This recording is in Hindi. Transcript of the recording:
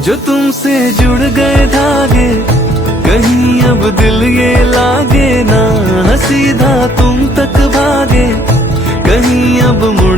जो तुमसे जुड़ गए धागे, कहीं अब दिल ये लागे ना सीधा तुम तक भागे, कहीं अब मुड़